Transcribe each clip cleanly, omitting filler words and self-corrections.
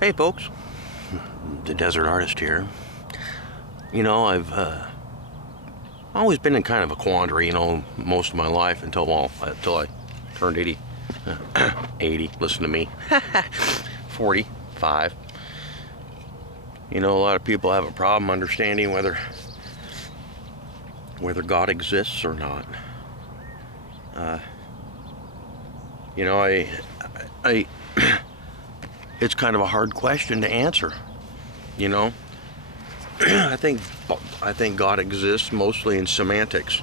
Hey folks, the Desert Artist here. You know, I've always been in kind of a quandary, most of my life until I turned 80. 80, listen to me. 45. A lot of people have a problem understanding whether God exists or not. I it's kind of a hard question to answer. I think God exists mostly in semantics,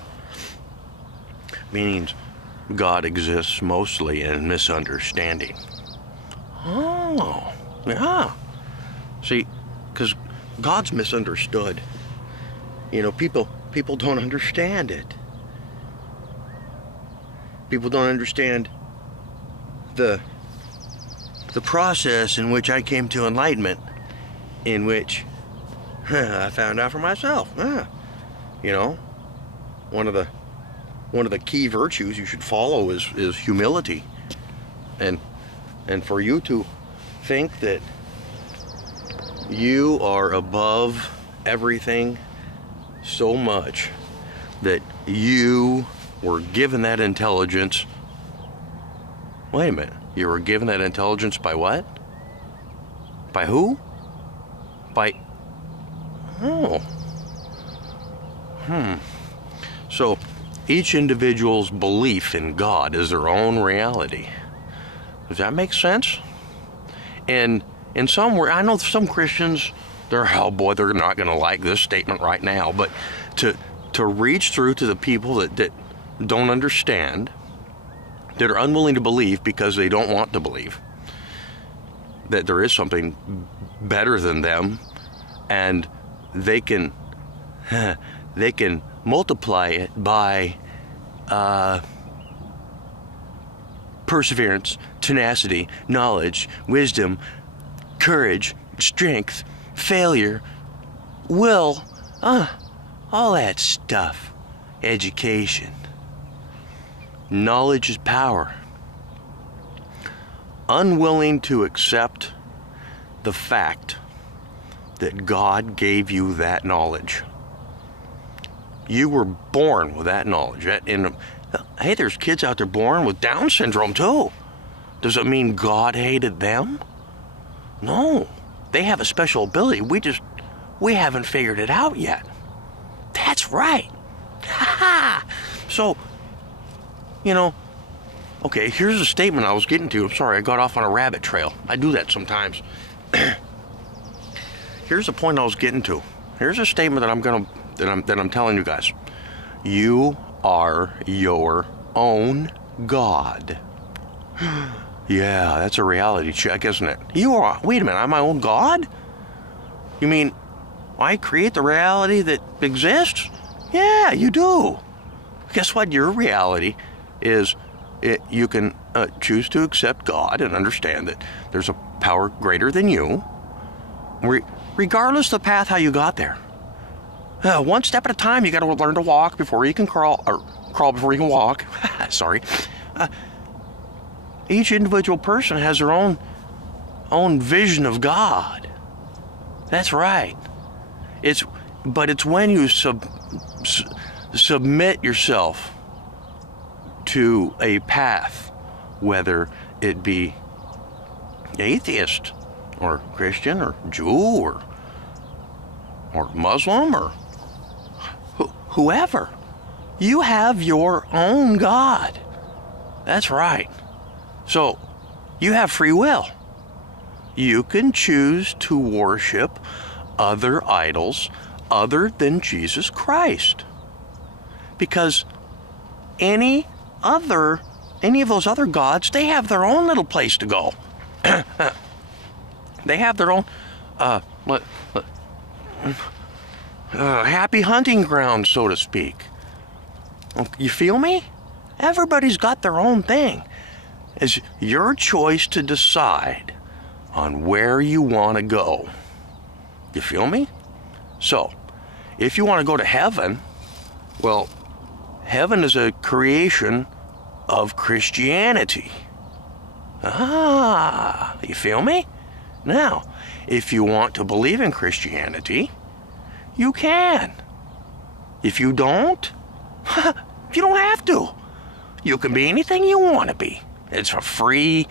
meaning God exists mostly in misunderstanding. Oh, yeah. See, because God's misunderstood. People don't understand it. People don't understand the process in which I came to enlightenment, in which I found out for myself. One of the key virtues you should follow is humility, and for you to think that you are above everything so much that you were given that intelligence. Wait a minute. You were given that intelligence by what? By who? So each individual's belief in God is their own reality. Does that make sense? And in I know some Christians, they're not going to like this statement right now, but to reach through to the people that don't understand, that are unwilling to believe because they don't want to believe that there is something better than them, and they can multiply it by perseverance, tenacity, knowledge, wisdom, courage, strength, failure, will, all that stuff, education. Knowledge is power. Unwilling to accept the fact that God gave you that knowledge. You were born with that knowledge. Hey, there's kids out there born with Down syndrome too. Does it mean God hated them? No. They have a special ability. We haven't figured it out yet. That's right. So, okay, here's a statement I was getting to. I'm sorry, I got off on a rabbit trail. I do that sometimes. Here's the point I was getting to. Here's a statement that I'm telling you guys. You are your own God. Yeah, that's a reality check, isn't it? Wait a minute, I'm my own God? You mean I create the reality that exists? Yeah, you do. Guess what? Your reality is you can choose to accept God and understand that there's a power greater than you, regardless of the path how you got there. One step at a time. You got to learn to walk before you can crawl, or crawl before you can walk. Sorry. Each individual person has their own vision of God. That's right. It's when you submit yourself to a path, whether it be atheist or Christian or Jew or Muslim or whoever, you have your own God. That's right. So you have free will. You can choose to worship other idols other than Jesus Christ, because any of those other gods, they have their own little place to go. They have their own happy hunting ground, so to speak. You feel me? Everybody's got their own thing. It's your choice to decide on where you want to go. You feel me? So, if you want to go to heaven, well, heaven is a creation of Christianity. You feel me? Now, if you want to believe in Christianity, you can. If you don't, you don't have to. You can be anything you want to be. It's a free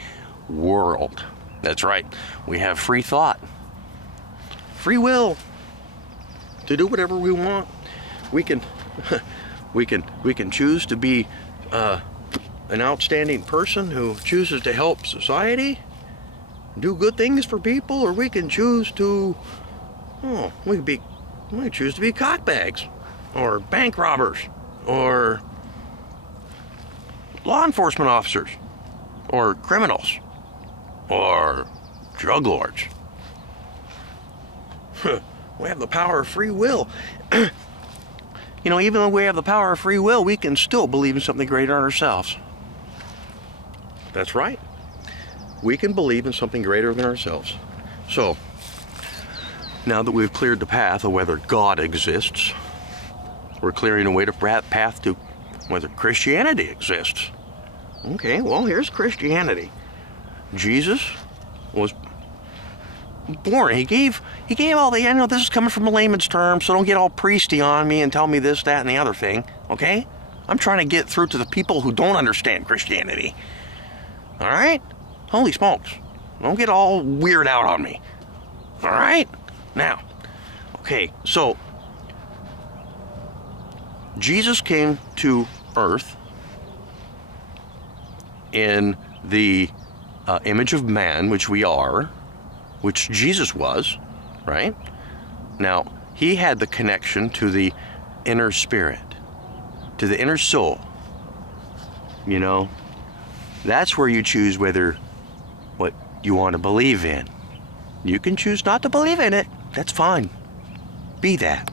world. That's right. We have free thought. Free will to do whatever we want. We can we can choose to be an outstanding person who chooses to help society, do good things for people, or we can choose to we can choose to be cockbags or bank robbers or law enforcement officers or criminals or drug lords. We have the power of free will. You know, even though we have the power of free will, we can still believe in something greater than ourselves. That's right. We can believe in something greater than ourselves. So, now that we've cleared the path of whether God exists, we're clearing away the path to whether Christianity exists. Okay, well, here's Christianity. Jesus was born. He gave all the, I know this is coming from a layman's term, so don't get all priesty on me and tell me this, that, and the other thing, okay? I'm trying to get through to the people who don't understand Christianity. All right? Holy smokes. Don't get all weird out on me. All right? Now, okay, so Jesus came to earth in the image of man, which we are, which Jesus was, right? Now, he had the connection to the inner spirit, to the inner soul. You know, that's where you choose what you want to believe in. You can choose not to believe in it. That's fine. Be that.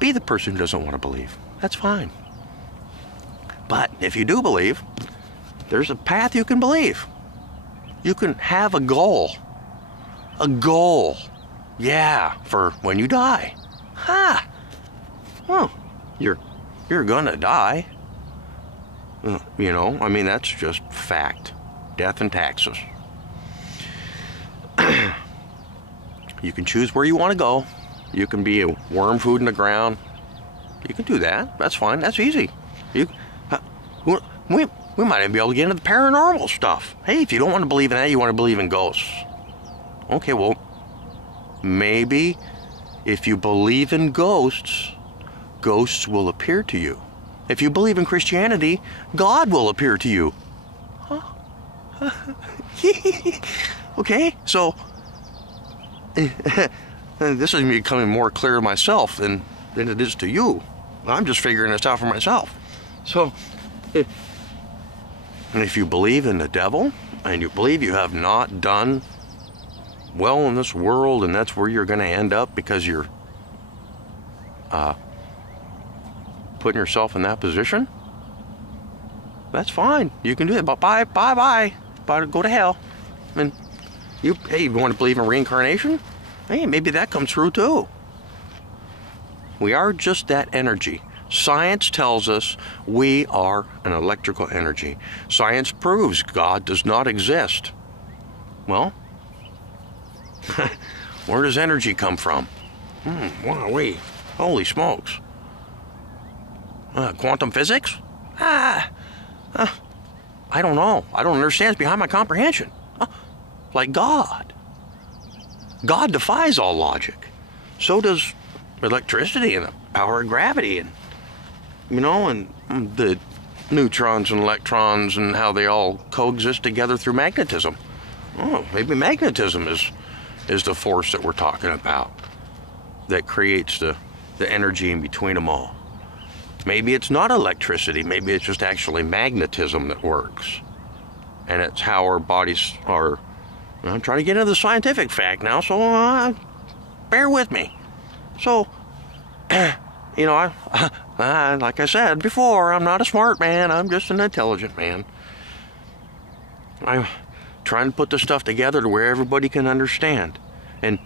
Be the person who doesn't want to believe. That's fine. But if you do believe, there's a path you can believe. You can have a goal. A goal. Yeah, for when you die. Ha! Well, you're gonna die. You know, I mean, that's just fact. Death and taxes. You can choose where you want to go. You can be a worm food in the ground. You can do that. That's fine. That's easy. We might even be able to get into the paranormal stuff. Hey, if you don't want to believe in that, you want to believe in ghosts. Okay, well, maybe if you believe in ghosts, ghosts will appear to you. If you believe in Christianity, God will appear to you. Huh? Okay, so this is becoming more clear to myself than it is to you. I'm just figuring this out for myself. So, if you believe in the devil, and you believe you have not done well in this world, and that's where you're going to end up because you're putting yourself in that position, that's fine. You can do it. But bye. Go to hell. And you want to believe in reincarnation? Hey, maybe that comes through too. We are just that energy. Science tells us we are an electrical energy. Science proves God does not exist. Well, where does energy come from? Wow-wee. Holy smokes. Quantum physics? I don't know. I don't understand. It's behind my comprehension. Like God. God defies all logic. So does electricity and the power of gravity, and you know, and the neutrons and electrons and how they all coexist together through magnetism. Oh, maybe magnetism is the force that we're talking about that creates the energy in between them all. Maybe it's not electricity. Maybe it's just actually magnetism that works. And it's how our bodies are. I'm trying to get into the scientific fact now, so bear with me. So, you know, like I said before, I'm not a smart man. I'm just an intelligent man. I'm trying to put this stuff together to where everybody can understand. And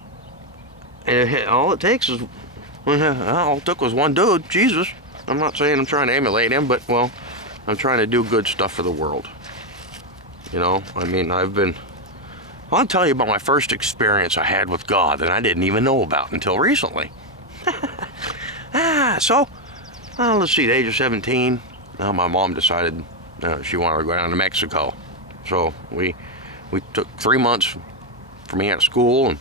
all it takes is, all it took was one dude, Jesus. I'm not saying I'm trying to emulate him, but, well, I'm trying to do good stuff for the world. You know, I mean, I've been I'll tell you about my first experience I had with God that I didn't even know about until recently. So, let's see, at the age of 17, my mom decided she wanted to go down to Mexico. So we took 3 months for me out of school, and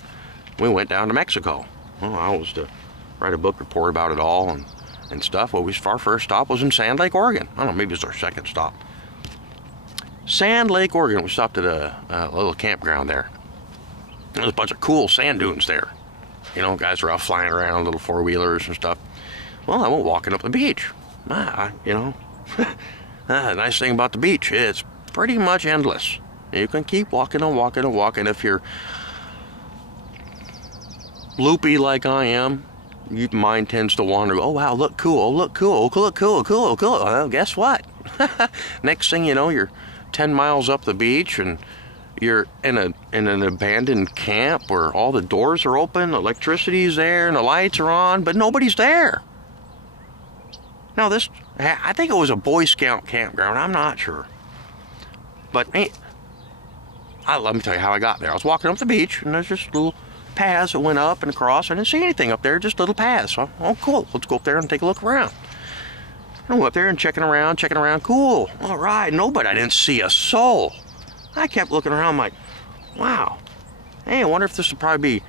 we went down to Mexico. Well, I was to write a book report about it all and stuff. Well, our first stop was in Sand Lake, Oregon. I don't know, maybe it was our second stop. Sand Lake, Oregon. We stopped at a little campground there. There's a bunch of cool sand dunes there. You know, guys are out flying around on little four-wheelers and stuff. Well, I went walking up the beach. You know, the nice thing about the beach, it's pretty much endless. You can keep walking and walking and walking. If you're loopy like I am, your mind tends to wander. Oh, wow, look cool, oh, look cool, oh, look cool, cool, cool. Well, guess what? Next thing you know, you're 10 miles up the beach and you're in an abandoned camp where all the doors are open, electricity's there, and the lights are on, but nobody's there. Now I think it was a Boy Scout campground, I'm not sure. But hey, let me tell you how I got there. I was walking up the beach, and there's just little paths that went up and across. I didn't see anything up there, just little paths. So, oh, cool, let's go up there and take a look around. I went up there and checking around, cool, all right, nobody, I didn't see a soul. I kept looking around like, wow, hey, I wonder if this would probably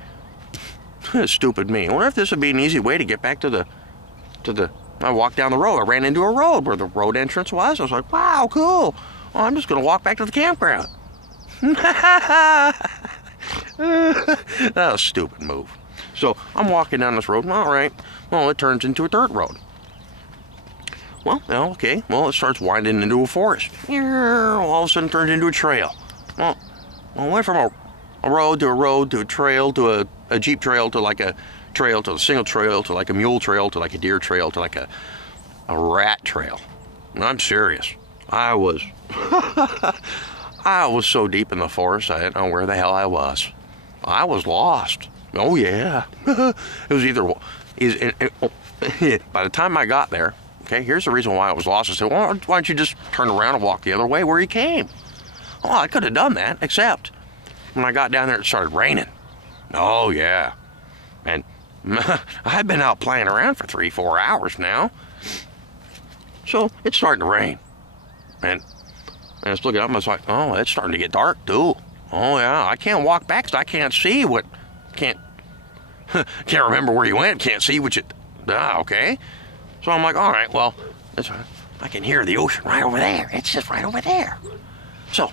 be, stupid me, I wonder if this would be an easy way to get back to the, I walked down the road, I ran into a road where the road entrance was. I was like, wow, cool, well, I'm just gonna walk back to the campground. That was a stupid move. So I'm walking down this road, all right, well, it turns into a dirt road. Well, okay, well, it starts winding into a forest. All of a sudden it turns into a trail. Well, I went from a road to a trail to a Jeep trail to like a trail to a single trail to like a mule trail to like a deer trail to like a rat trail. And I'm serious. I was so deep in the forest, I didn't know where the hell I was. I was lost. Oh, yeah. It was by the time I got there, okay, here's the reason why I was lost. I said, well, why don't you just turn around and walk the other way where you came? Oh, I could have done that, except when I got down there, it started raining. Oh, yeah. And I've been out playing around for 3-4 hours now. So it's starting to rain. And I was looking up and I was like, oh, it's starting to get dark, too. Oh, yeah, I can't walk back because I can't see can't remember where you went, can't see what you, okay. So I'm like, all right, well, I can hear the ocean right over there. It's just right over there. So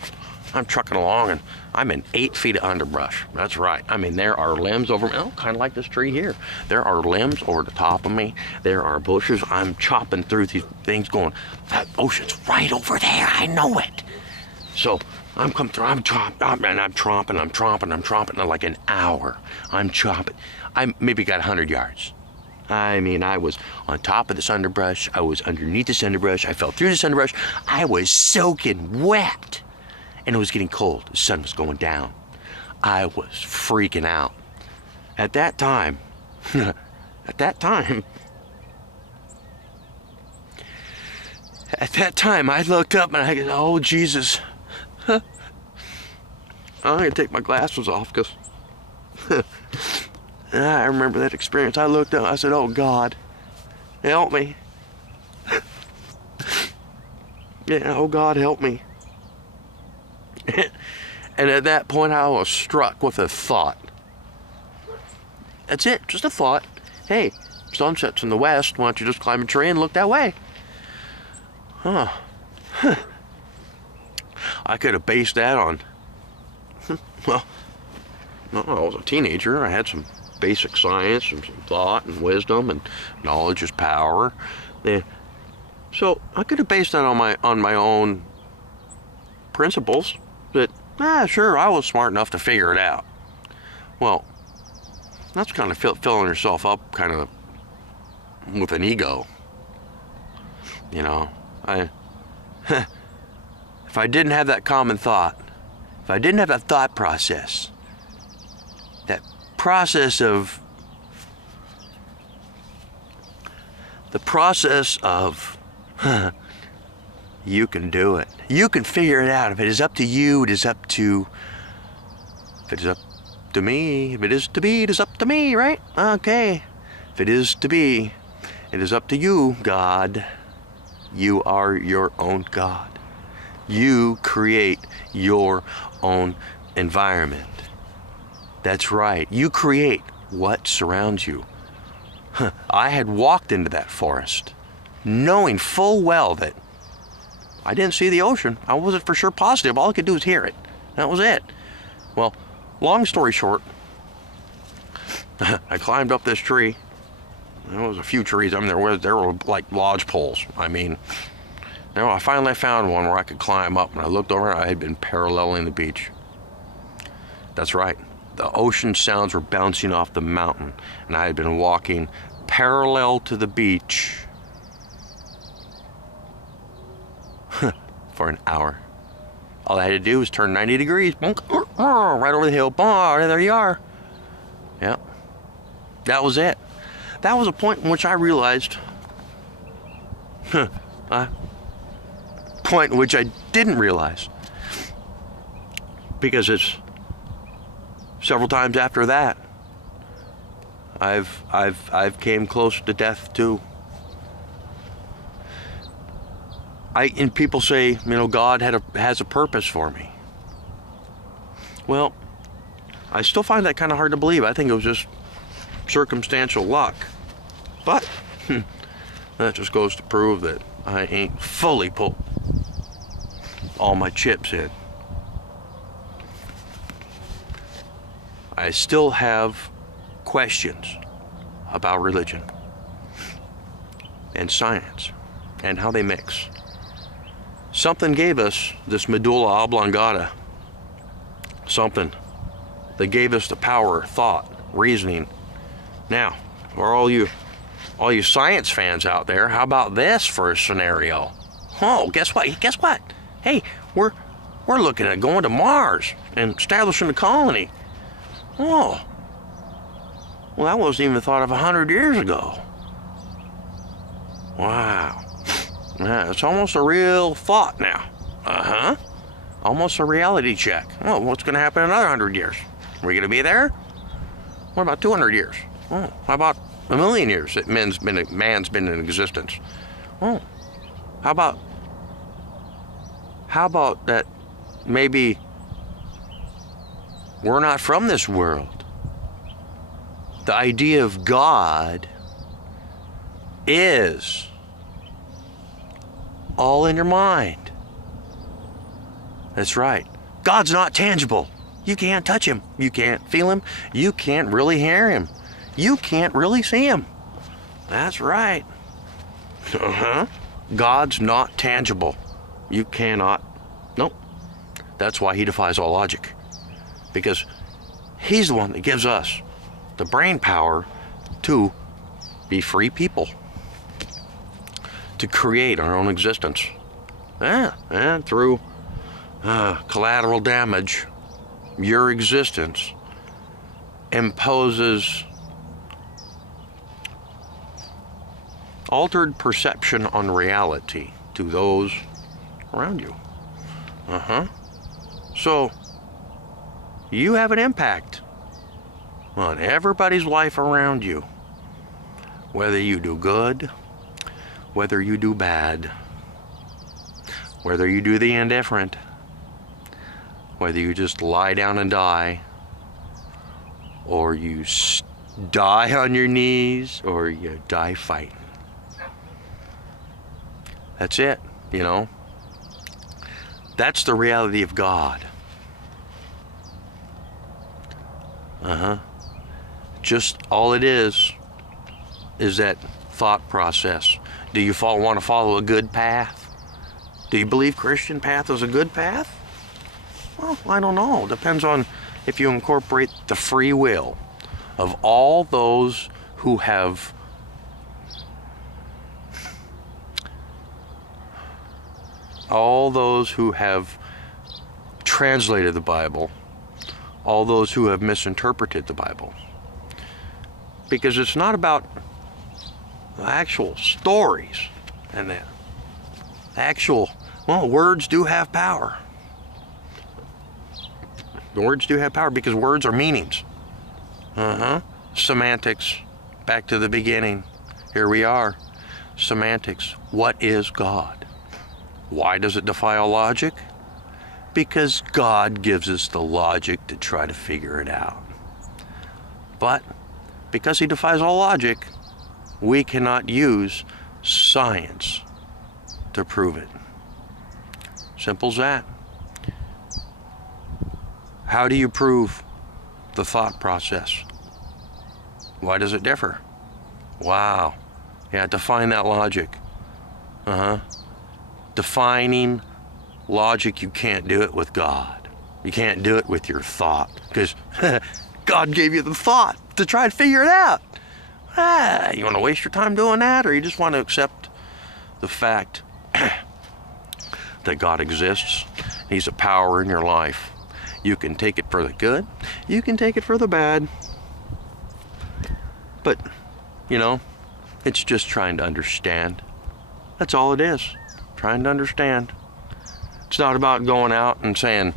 I'm trucking along, and I'm in 8 feet of underbrush. That's right. I mean, there are limbs over me. Oh, kind of like this tree here. There are limbs over the top of me. There are bushes. I'm chopping through these things going, that ocean's right over there. I know it. So I'm coming through. I'm tromping like an hour. I'm chopping. I maybe got 100 yards. I mean, I was on top of this underbrush. I was underneath this underbrush. I fell through this underbrush. I was soaking wet. And it was getting cold. The sun was going down. I was freaking out. At that time, I looked up and I go, oh, Jesus. I'm going to take my glasses off because I remember that experience. I looked up, I said, oh, God, help me. Yeah, oh, God, help me. And at that point, I was struck with a thought. That's it, just a thought. Hey, sun sets in the west. Why don't you just climb a tree and look that way? Huh. I could have based that on, well, no, I was a teenager. I had some basic science and some thought and wisdom, and knowledge is power. Yeah. So I could have based that on my own principles. That, sure, I was smart enough to figure it out. Well, that's kind of filling yourself up kind of with an ego. You know, if I didn't have that common thought, if I didn't have that thought process, that process of, you can do it. You can figure it out. If it is up to you, it is up to If it is up to me, if it is to be, it is up to me, right? Okay. If it is to be, it is up to you, God. You are your own God. You create your own environment. That's right. You create what surrounds you. I had walked into that forest, knowing full well that I didn't see the ocean. I wasn't for sure positive. All I could do was hear it. That was it. Well, long story short, I climbed up this tree. There was a few trees. I mean, there were like lodge poles. I mean, I finally found one where I could climb up, and I looked over, and I had been paralleling the beach. That's right. The ocean sounds were bouncing off the mountain, and I had been walking parallel to the beach for an hour. All I had to do was turn 90 degrees, right over the hill, there you are. Yeah, that was it. That was a point in which I realized, point in which I didn't realize, because it's several times after that I've came close to death too. And people say, God has a purpose for me. Well, I still find that kind of hard to believe. I think it was just circumstantial luck. But that just goes to prove that I ain't fully pulled all my chips in. I still have questions about religion and science and how they mix. Something gave us this medulla oblongata, something that gave us the power, thought, reasoning. Now, for all you science fans out there, how about this for a scenario? Oh, guess what? Hey, we're looking at going to Mars and establishing a colony. Oh, well, that wasn't even thought of 100 years ago. Wow. Yeah, it's almost a real thought now. Almost a reality check. Oh, what's going to happen in another 100 years? Are we going to be there? What about 200 years? Oh, how about a million years that man's been in existence? Oh, how about that maybe we're not from this world? The idea of God is all in your mind. That's right. God's not tangible. You can't touch him. You can't feel him. You can't really hear him. You can't really see him. That's right. God's not tangible. You cannot. Nope. That's why he defies all logic. Because he's the one that gives us the brain power to be free people, to create our own existence. And through collateral damage, your existence imposes altered perception on reality to those around you. So you have an impact on everybody's life around you, whether you do good, whether you do bad, whether you do the indifferent, whether you just lie down and die, or you die on your knees, or you die fighting. That's it, That's the reality of God. Just all it is that thought process. Do you want to follow a good path? Do you believe Christian path is a good path? Well, I don't know. Depends on if you incorporate the free will of all those who have translated the Bible, all those who have misinterpreted the Bible. Because it's not about the actual stories and the actual, words do have power. The words do have power because words are meanings. Semantics. Back to the beginning. Here we are. Semantics. What is God? Why does it defy all logic? Because God gives us the logic to try to figure it out. But because he defies all logic, we cannot use science to prove it. Simple as that. How do you prove the thought process? Why does it differ? Wow. Yeah, define that logic. Defining logic, you can't do it with God. You can't do it with your thought, because God gave you the thought to try and figure it out. You want to waste your time doing that, or you just want to accept the fact that God exists? He's a power in your life. You can take it for the good, you can take it for the bad. But, you know, it's just trying to understand. That's all it is. Trying to understand. It's not about going out and saying,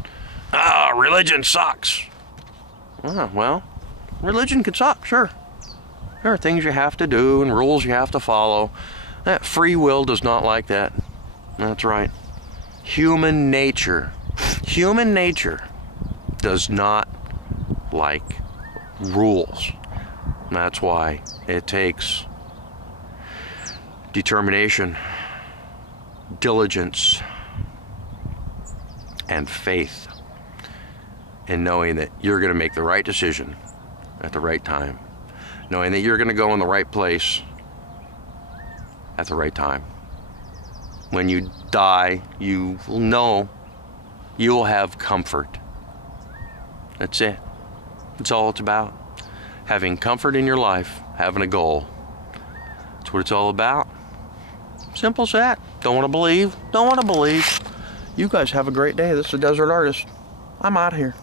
religion sucks. Well, religion can suck, sure. There are things you have to do and rules you have to follow. That free will does not like that. That's right. Human nature does not like rules. That's why it takes determination, diligence, and faith in knowing that you're going to make the right decision at the right time, knowing that you're going to go in the right place at the right time. When you die, you will know you'll have comfort. That's it. That's all it's about. Having comfort in your life, having a goal. That's what it's all about. Simple as that. Don't want to believe. Don't want to believe. You guys have a great day. This is the Desert Artist. I'm out of here.